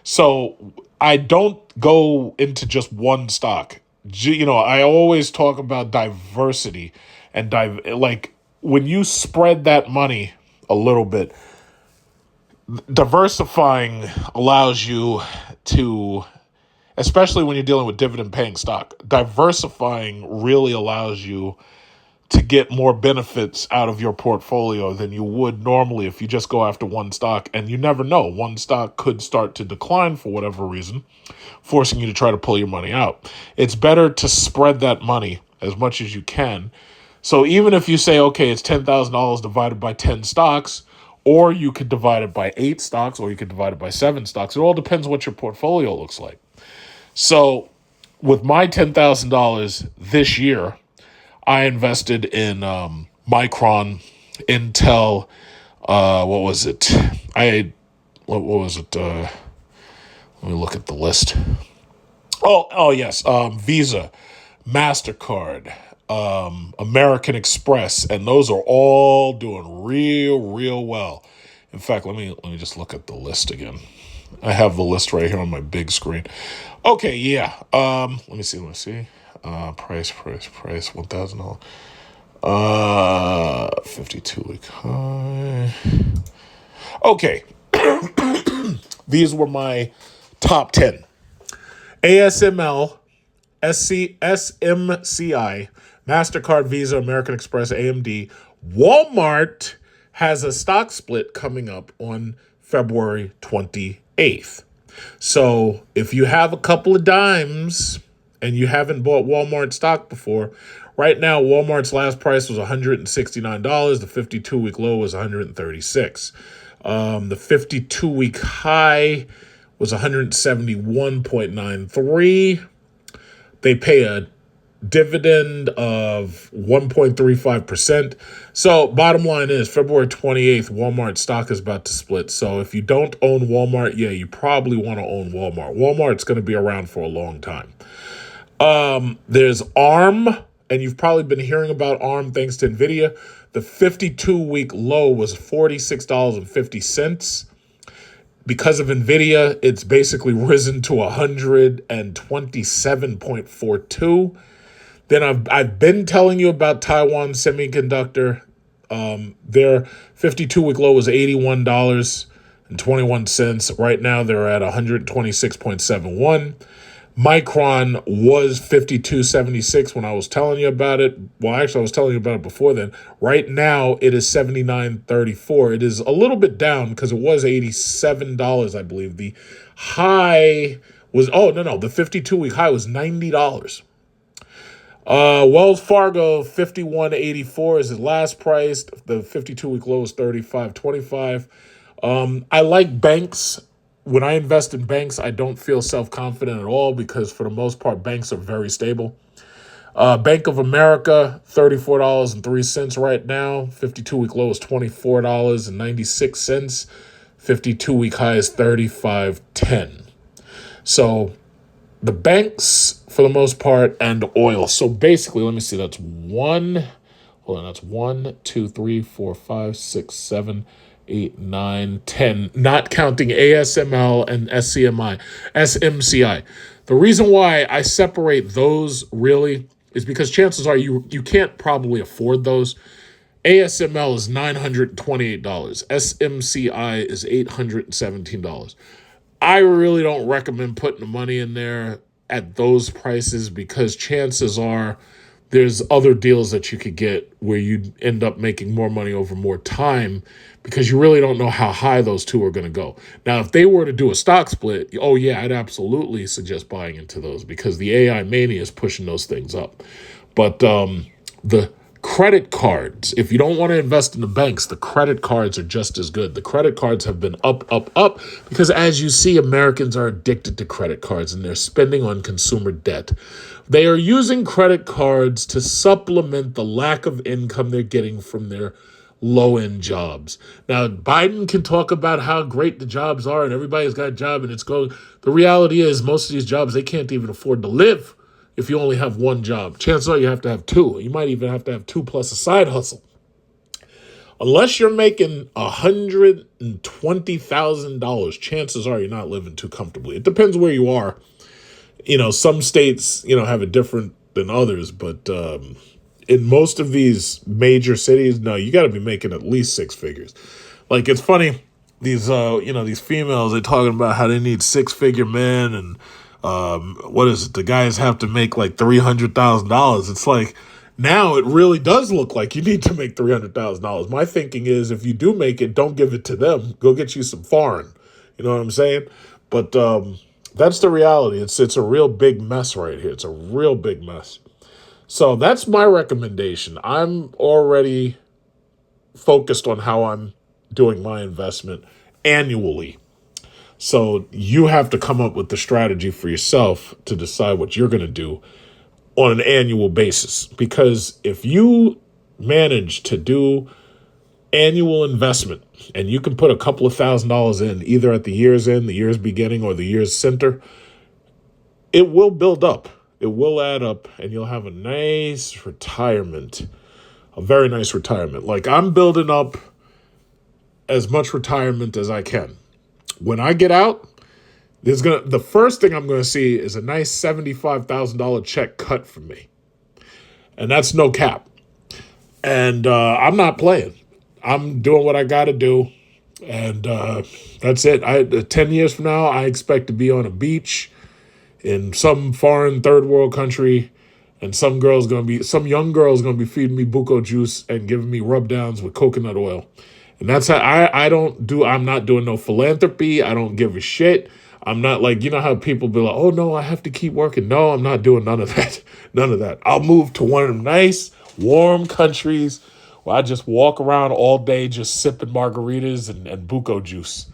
So I don't go into just one stock. I always talk about diversity and like when you spread that money a little bit, diversifying allows you to, especially when you're dealing with dividend paying stock, diversifying really allows you to get more benefits out of your portfolio than you would normally if you just go after one stock. And you never know, one stock could start to decline for whatever reason, forcing you to try to pull your money out. It's better to spread that money as much as you can. So even if you say, okay, it's $10,000 divided by 10 stocks, or you could divide it by 8 stocks, or you could divide it by 7 stocks. It all depends what your portfolio looks like. So with my $10,000 this year, I invested in Micron, Intel, what was it? What was it? Let me look at the list. Oh yes, Visa, MasterCard, American Express, and those are all doing real well. In fact, let me just look at the list again. I have the list right here on my big screen. Okay, yeah. Let me see. Price, $1,000. 52-week high. Okay. These were my top 10. ASML, SMCI, MasterCard, Visa, American Express, AMD. Walmart has a stock split coming up on February 28th. So if you have a couple of dimes and you haven't bought Walmart stock before, Right now, Walmart's last price was $169. The 52-week low was $136. The 52-week high was 171.93. They pay a dividend of 1.35%. So bottom line is February 28th, Walmart stock is about to split. So if you don't own Walmart, yeah, you probably want to own Walmart. Walmart's going to be around for a long time. There's ARM, and you've probably been hearing about ARM thanks to NVIDIA. The 52-week low was $46.50. Because of NVIDIA, it's basically risen to 127.42. Then I've been telling you about Taiwan Semiconductor. Their 52-week low was $81.21. Right now, they're at 126.71. Micron was 52.76 when I was telling you about it. Well, actually, I was telling you about it before then. Right now, it is 79.34. It is a little bit down because it was $87, I believe. The high was, the 52-week high was $90. Wells Fargo, 51.84 is his last price. The 52-week low is 35.25. I like banks. When I invest in banks, I don't feel self-confident at all because for the most part, banks are very stable. Bank of America, $34.03 right now. 52-week low is $24.96. 52-week high is $35.10. So the banks, for the most part, and oil. So basically, let me see, that's 1, 2, 3, 4, 5, 6, 7, 8, 9, 10, not counting ASML and SMCI. The reason why I separate those really is because chances are you can't probably afford those. ASML is $928. SMCI is $817. I really don't recommend putting the money in there at those prices because chances are there's other deals that you could get where you'd end up making more money over more time because you really don't know how high those two are going to go. Now, if they were to do a stock split, oh yeah, I'd absolutely suggest buying into those because the AI mania is pushing those things up. But the credit cards, if you don't want to invest in the banks, the credit cards are just as good. The credit cards have been up because as you see, Americans are addicted to credit cards and they're spending on consumer debt. They are using credit cards to supplement the lack of income they're getting from their low-end jobs. Now, Biden can talk about how great the jobs are and everybody's got a job and it's going. The reality is most of these jobs, they can't even afford to live if you only have one job. Chances are you have to have two. You might even have to have two plus a side hustle. Unless you're making $120,000, chances are you're not living too comfortably. It depends where you are. Some states, have it different than others, but in most of these major cities, no, you got to be making at least six figures. Like, it's funny, these females, they're talking about how they need six-figure men and what is it? The guys have to make like $300,000. It's like, now it really does look like you need to make $300,000. My thinking is if you do make it, don't give it to them. Go get you some foreign. You know what I'm saying? But that's the reality. It's a real big mess right here. It's a real big mess. So that's my recommendation. I'm already focused on how I'm doing my investment annually. So you have to come up with the strategy for yourself to decide what you're going to do on an annual basis. Because if you manage to do annual investment and you can put a couple of $1,000s in either at the year's end, the year's beginning, or the year's center, it will build up. It will add up and you'll have a nice retirement, a very nice retirement. Like, I'm building up as much retirement as I can. When I get out, the first thing I'm going to see is a nice $75,000 check cut from me. And that's no cap. And I'm not playing. I'm doing what I got to do. And that's it. 10 years from now, I expect to be on a beach in some foreign third world country. And some young girl's going to be feeding me buko juice and giving me rub downs with coconut oil. And that's how I'm not doing no philanthropy. I don't give a shit. I'm not like, you know how people be like, oh no, I have to keep working. No, I'm not doing none of that. None of that. I'll move to one of them nice, warm countries where I just walk around all day just sipping margaritas and buco juice.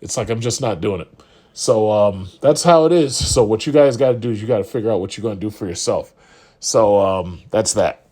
It's like I'm just not doing it. So that's how it is. So what you guys got to do is you got to figure out what you're going to do for yourself. So that's that.